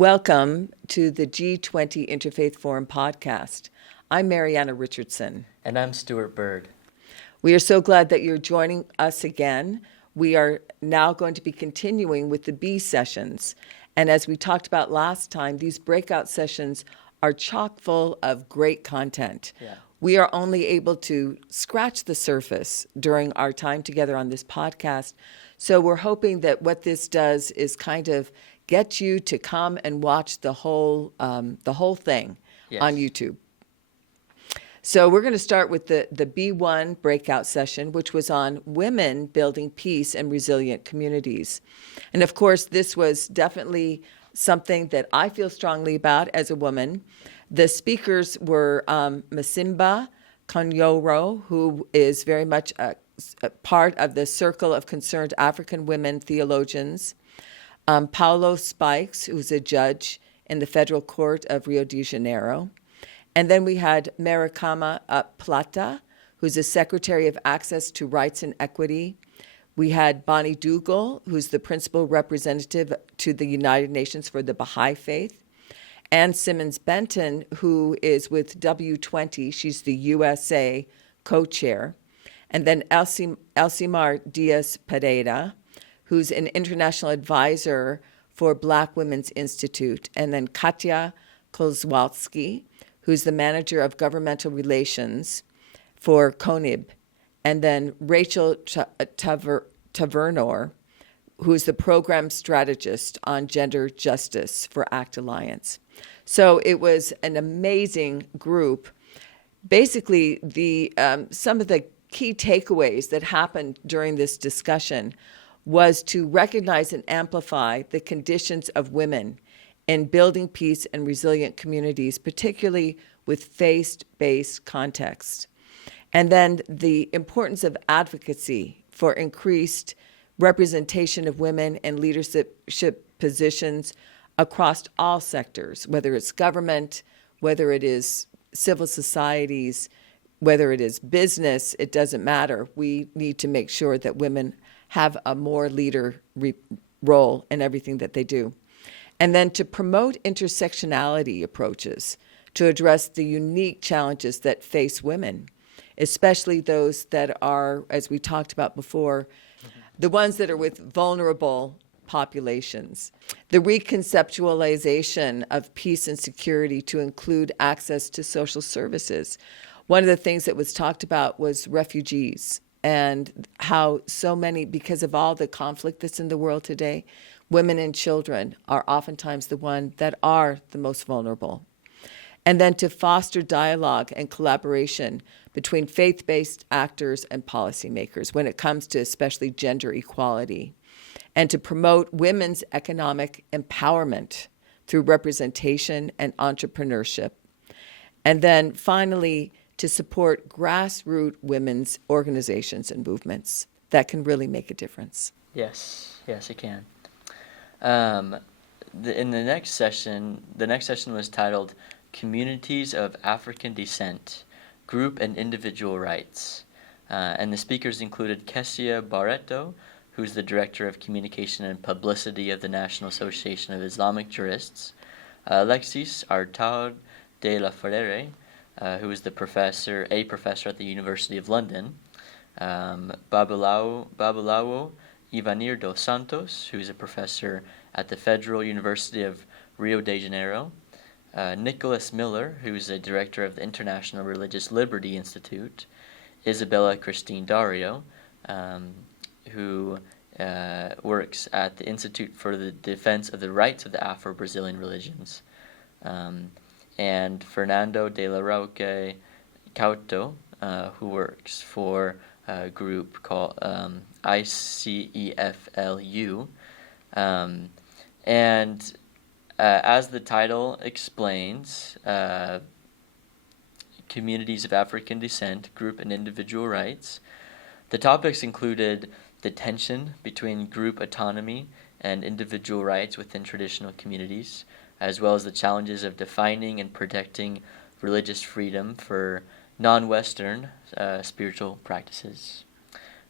Welcome to the G20 Interfaith Forum podcast. I'm Marianna Richardson. And I'm Stuart Bird. We are so glad that you're joining us again. We are now going to be continuing with the B sessions. And as we talked about last time, these breakout sessions are chock full of great content. Yeah. We are only able to scratch the surface during our time together on this podcast. So we're hoping that what this does is kind of get you to come and watch the whole thing Yes. on YouTube. So we're going to start with the B1 breakout session, which was on women building peace and resilient communities. And of course, this was definitely something that I feel strongly about as a woman. The speakers were Masimba Kanyoro, who is very much a part of the Circle of Concerned African Women Theologians, Paulo Spikes, who's a judge in the Federal Court of Rio de Janeiro. And then we had Maricama Plata, who's the Secretary of Access to Rights and Equity. We had Bonnie Dougal, who's the Principal Representative to the United Nations for the Baha'i Faith. Ann Simmons-Benton, who is with W20, she's the USA co-chair. And then Elcimar Diaz-Pereira, who's an international advisor for Black Women's Institute. And then Katya Kozłowski, who's the manager of governmental relations for CONIB. And then Rachel Tavernor, who's the program strategist on gender justice for ACT Alliance. So it was an amazing group. Basically, some of the key takeaways that happened during this discussion was to recognize and amplify the conditions of women in building peace and resilient communities, particularly with faith-based context. And then the importance of advocacy for increased representation of women in leadership positions across all sectors, whether it's government, whether it is civil societies, whether it is business, it doesn't matter. We need to make sure that women have a more leader role in everything that they do. And then to promote intersectionality approaches to address the unique challenges that face women, especially those that are, as we talked about before, the ones that are with vulnerable populations. The reconceptualization of peace and security to include access to social services. One of the things that was talked about was refugees and how so many, because of all the conflict that's in the world today, women and children are oftentimes the ones that are the most vulnerable. And then to foster dialogue and collaboration between faith-based actors and policymakers when it comes to especially gender equality, and to promote women's economic empowerment through representation and entrepreneurship. And then finally, to support grassroots women's organizations and movements that can really make a difference. Yes, it can. In the next session was titled Communities of African Descent, Group and Individual Rights. And the speakers included Kessia Barreto, who's the Director of Communication and Publicity of the National Association of Islamic Jurists, Alexis Artaud de la Ferrere, who is a professor at the University of London, Babalawo Ivanir dos Santos, who is a professor at the Federal University of Rio de Janeiro, Nicholas Miller, who is a director of the International Religious Liberty Institute, Isabella Christine Dario, who works at the Institute for the Defense of the Rights of the Afro-Brazilian Religions, and Fernando de la Roque Couto, who works for a group called ICEFLU. As the title explains, Communities of African Descent, Group and Individual Rights, the topics included the tension between group autonomy and individual rights within traditional communities, as well as the challenges of defining and protecting religious freedom for non-Western spiritual practices,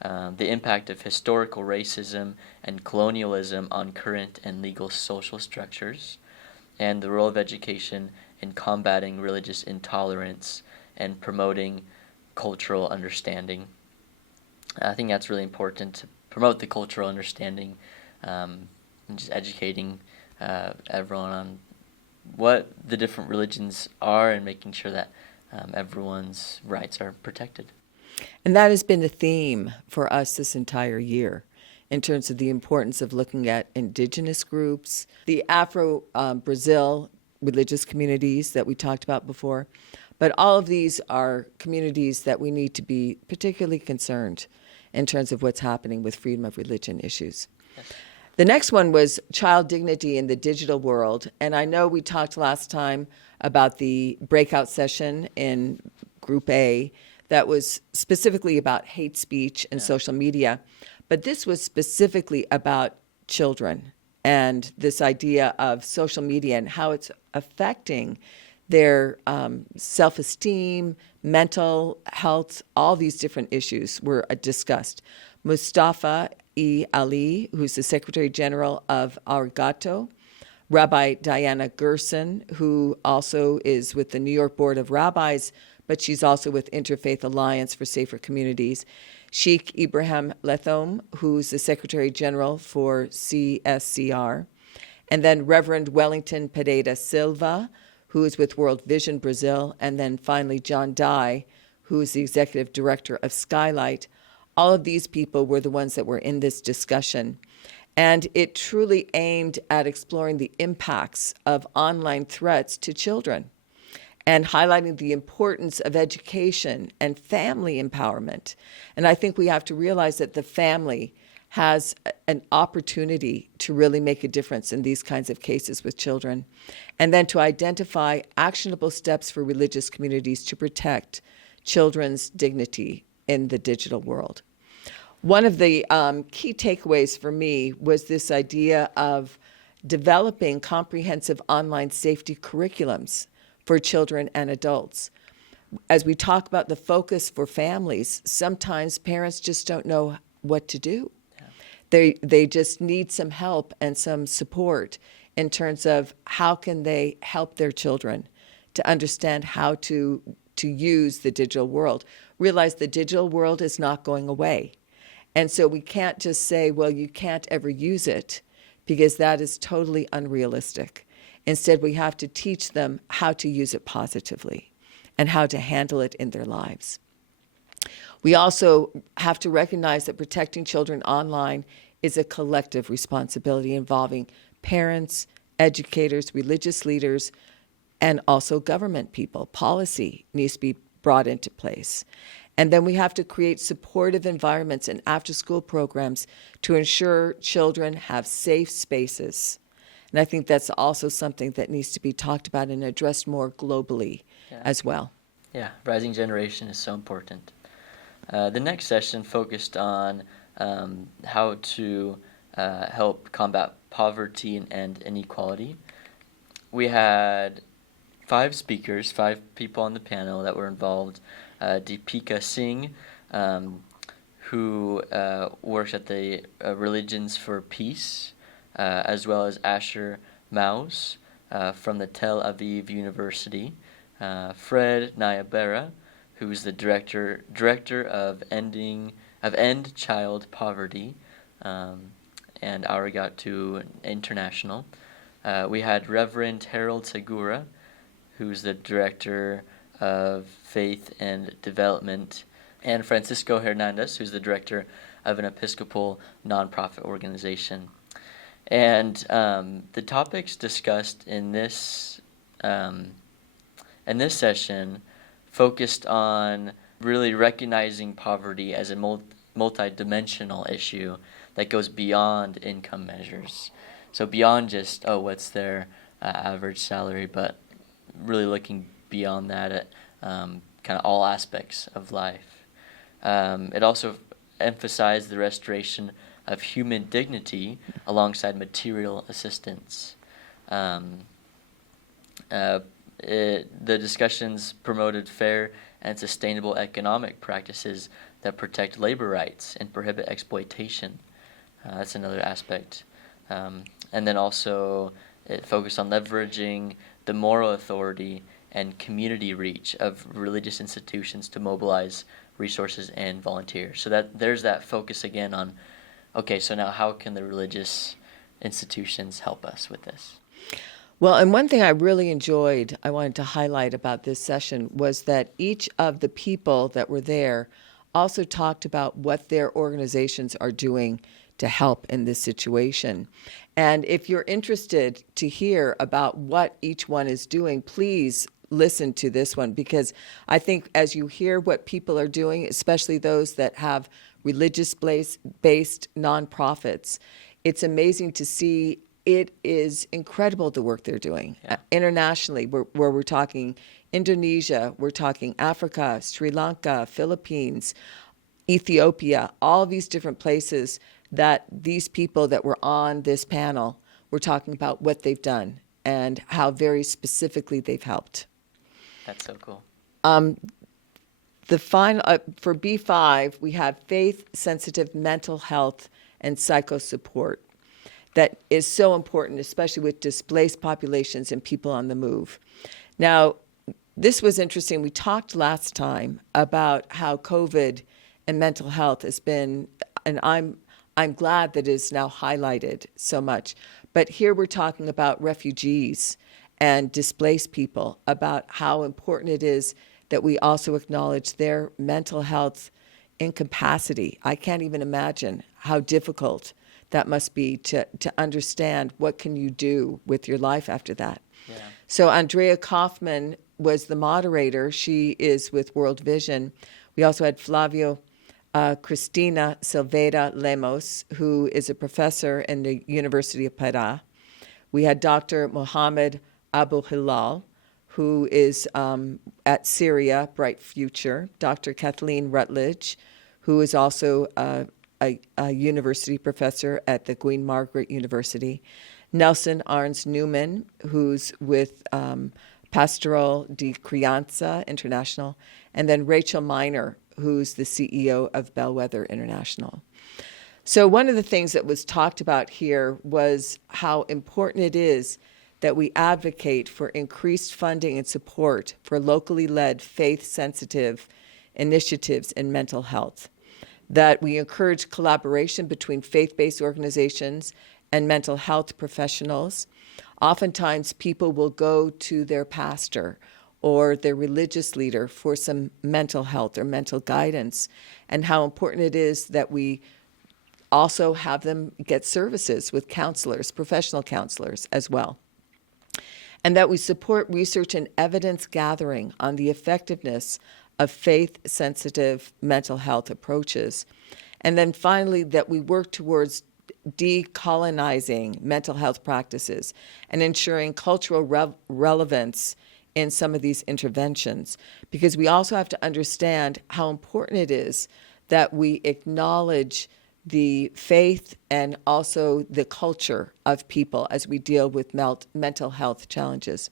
the impact of historical racism and colonialism on current and legal social structures, and the role of education in combating religious intolerance and promoting cultural understanding. I think that's really important to promote the cultural understanding, and just educating everyone on what the different religions are and making sure that everyone's rights are protected. And that has been a theme for us this entire year in terms of the importance of looking at indigenous groups, the Afro-Brazil religious communities that we talked about before. But all of these are communities that we need to be particularly concerned in terms of what's happening with freedom of religion issues. Yes. The next one was child dignity in the digital world. And I know we talked last time about the breakout session in Group A that was specifically about hate speech and social media. But this was specifically about children and this idea of social media and how it's affecting their self-esteem, mental health, all these different issues were discussed. Mustafa Ali, who's the Secretary General of Arigato, Rabbi Diana Gerson, who also is with the New York Board of Rabbis, but she's also with Interfaith Alliance for Safer Communities, Sheikh Ibrahim Lethom, who's the Secretary General for CSCR, and then Reverend Wellington Pereira Silva, who is with World Vision Brazil, and then finally John Dye, who is the Executive Director of Skylight. All of these people were the ones that were in this discussion. And it truly aimed at exploring the impacts of online threats to children and highlighting the importance of education and family empowerment. And I think we have to realize that the family has an opportunity to really make a difference in these kinds of cases with children, and then to identify actionable steps for religious communities to protect children's dignity in the digital world. One of the key takeaways for me was this idea of developing comprehensive online safety curriculums for children and adults. As we talk about the focus for families, sometimes parents just don't know what to do. They just need some help and some support in terms of how can they help their children to understand how to use the digital world. Realize the digital world is not going away. And so we can't just say, well, you can't ever use it, because that is totally unrealistic. Instead, we have to teach them how to use it positively and how to handle it in their lives. We also have to recognize that protecting children online is a collective responsibility involving parents, educators, religious leaders, and also government people. Policy needs to be brought into place. And then we have to create supportive environments and after-school programs to ensure children have safe spaces. And I think that's also something that needs to be talked about and addressed more globally as well. Yeah, rising generation is so important. The next session focused on how to help combat poverty and inequality. We had 5 speakers, 5 people on the panel that were involved. Deepika Singh, who works at the Religions for Peace, as well as Asher Maus from the Tel Aviv University, Fred Nayabera, who is the director of End Child Poverty, and Arigato International. We had Reverend Harold Segura, who's the director of Faith and Development, and Francisco Hernandez, who's the director of an Episcopal nonprofit organization. And the topics discussed in this session focused on really recognizing poverty as a multi-dimensional issue that goes beyond income measures. So beyond just, what's their average salary, but really looking beyond that at kind of all aspects of life. It also emphasized the restoration of human dignity alongside material assistance. The discussions promoted fair and sustainable economic practices that protect labor rights and prohibit exploitation. That's another aspect. And then also It focused on leveraging the moral authority and community reach of religious institutions to mobilize resources and volunteers. So that there's that focus again on, okay, so now how can the religious institutions help us with this? Well, and one thing I really enjoyed, I wanted to highlight about this session, was that each of the people that were there also talked about what their organizations are doing to help in this situation. And if you're interested to hear about what each one is doing, please listen to this one, because I think as you hear what people are doing, especially those that have religious-based nonprofits, it's amazing to see. It is incredible the work they're doing internationally, where we're talking Indonesia, we're talking Africa, Sri Lanka, Philippines, Ethiopia, all these different places that these people that were on this panel were talking about what they've done and how very specifically they've helped. That's so cool. The final for B5, we have faith-sensitive mental health and psycho support. That is so important, especially with displaced populations and people on the move. Now, this was interesting. We talked last time about how COVID and mental health has been, and I'm glad that it is now highlighted so much. But here we're talking about refugees and displaced people, about how important it is that we also acknowledge their mental health incapacity. I can't even imagine how difficult that must be to understand what can you do with your life after that. Yeah. So Andrea Kaufman was the moderator. She is with World Vision. We also had Flavio Cristina Silveira Lemos, who is a professor in the University of Pará. We had Dr. Mohammed Abu Hilal, who is at Syria Bright Future. Dr. Kathleen Rutledge, who is also a university professor at the Queen Margaret University. Nelson Arns Newman, who's with Pastoral de Criança International, and then Rachel Miner, who's the CEO of Bellwether International. So one of the things that was talked about here was how important it is that we advocate for increased funding and support for locally led faith-sensitive initiatives in mental health, that we encourage collaboration between faith-based organizations and mental health professionals. Oftentimes, people will go to their pastor or their religious leader for some mental health or mental guidance, and how important it is that we also have them get services with counselors, professional counselors as well. And that we support research and evidence gathering on the effectiveness of faith-sensitive mental health approaches. And then finally, that we work towards decolonizing mental health practices and ensuring cultural relevance in some of these interventions. Because we also have to understand how important it is that we acknowledge the faith and also the culture of people as we deal with mental health challenges.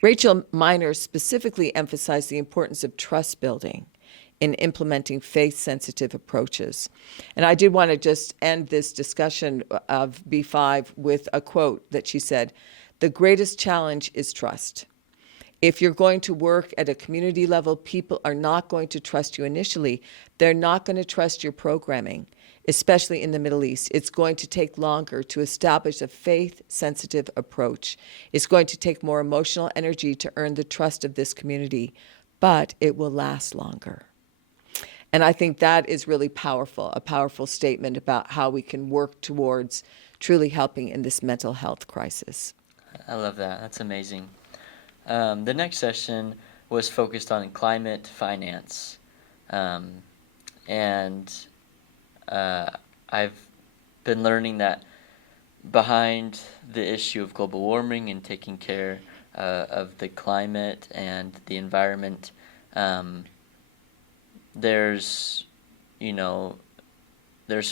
Rachel Miner specifically emphasized the importance of trust building in implementing faith-sensitive approaches. And I did want to just end this discussion of B5 with a quote that she said, "The greatest challenge is trust. If you're going to work at a community level, people are not going to trust you initially. They're not going to trust your programming, especially in the Middle East. It's going to take longer to establish a faith-sensitive approach. It's going to take more emotional energy to earn the trust of this community, but it will last longer." And I think that is really powerful, a powerful statement about how we can work towards truly helping in this mental health crisis. I love that. That's amazing. The next session was focused on climate finance. And I've been learning that behind the issue of global warming and taking care of the climate and the environment, there's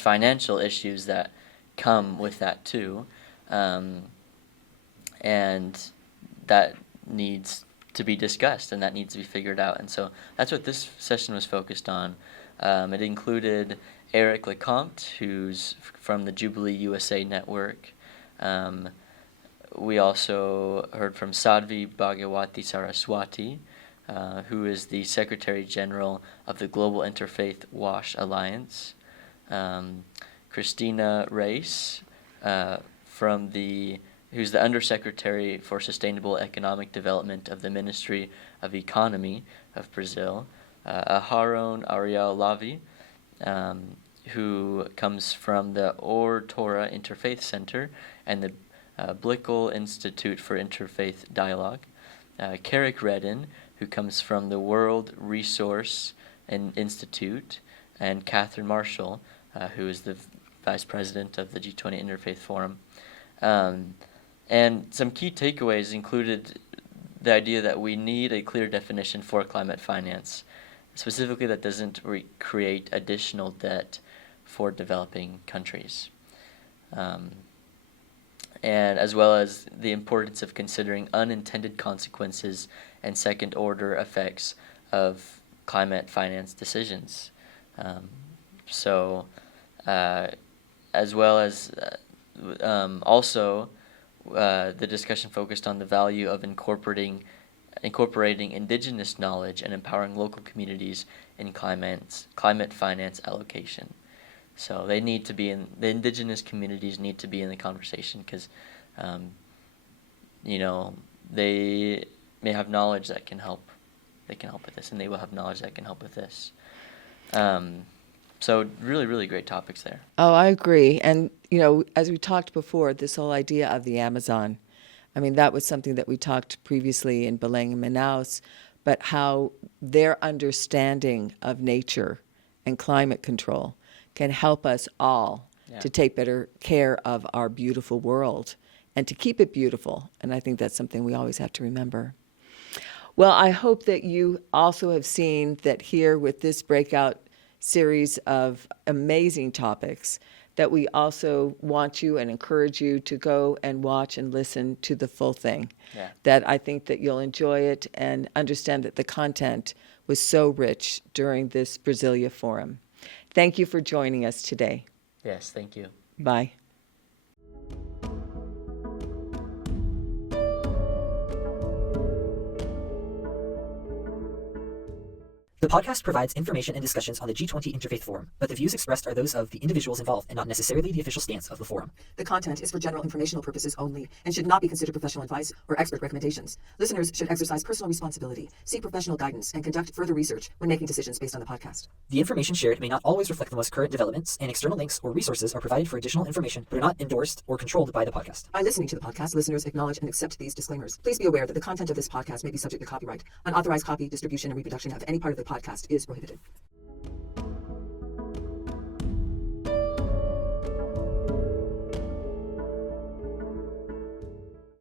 financial issues that come with that too, and that needs to be discussed and that needs to be figured out. And so that's what this session was focused on. It included Eric Lecomte, who's from the Jubilee USA Network, We also heard from Sadhvi Bhagawati Saraswati, who is the Secretary General of the Global Interfaith WASH Alliance. Christina Reis, who's the Undersecretary for Sustainable Economic Development of the Ministry of Economy of Brazil. Aharon Ariel Lavi, who comes from the Or Torah Interfaith Center and the Blickel Institute for Interfaith Dialogue. Carrick Redden, who comes from the World Resource Institute, and Catherine Marshall, who is the Vice President of the G20 Interfaith Forum. And some key takeaways included the idea that we need a clear definition for climate finance, specifically that doesn't create additional debt for developing countries. And as well as the importance of considering unintended consequences and second-order effects of climate finance decisions. As well as also the discussion focused on the value of incorporating indigenous knowledge and empowering local communities in climate finance allocation. So the indigenous communities need to be in the conversation because, they may have knowledge that can help. They can help with this, and they will have knowledge that can help with this. So really, really great topics there. Oh, I agree. And, as we talked before, this whole idea of the Amazon, that was something that we talked previously in Belém and Manaus, but how their understanding of nature and climate control can help us all to take better care of our beautiful world and to keep it beautiful. And I think that's something we always have to remember. Well, I hope that you also have seen that here with this breakout series of amazing topics, that we also want you and encourage you to go and watch and listen to the full thing. Yeah. That I think that you'll enjoy it and understand that the content was so rich during this Brasilia Forum. Thank you for joining us today. Yes, thank you. Bye. The podcast provides information and discussions on the G20 Interfaith Forum, but the views expressed are those of the individuals involved and not necessarily the official stance of the forum. The content is for general informational purposes only and should not be considered professional advice or expert recommendations. Listeners should exercise personal responsibility, seek professional guidance, and conduct further research when making decisions based on the podcast. The information shared may not always reflect the most current developments, and external links or resources are provided for additional information but are not endorsed or controlled by the podcast. By listening to the podcast, listeners acknowledge and accept these disclaimers. Please be aware that the content of this podcast may be subject to copyright. Unauthorized copy, distribution, and reproduction of any part of the podcast is prohibited.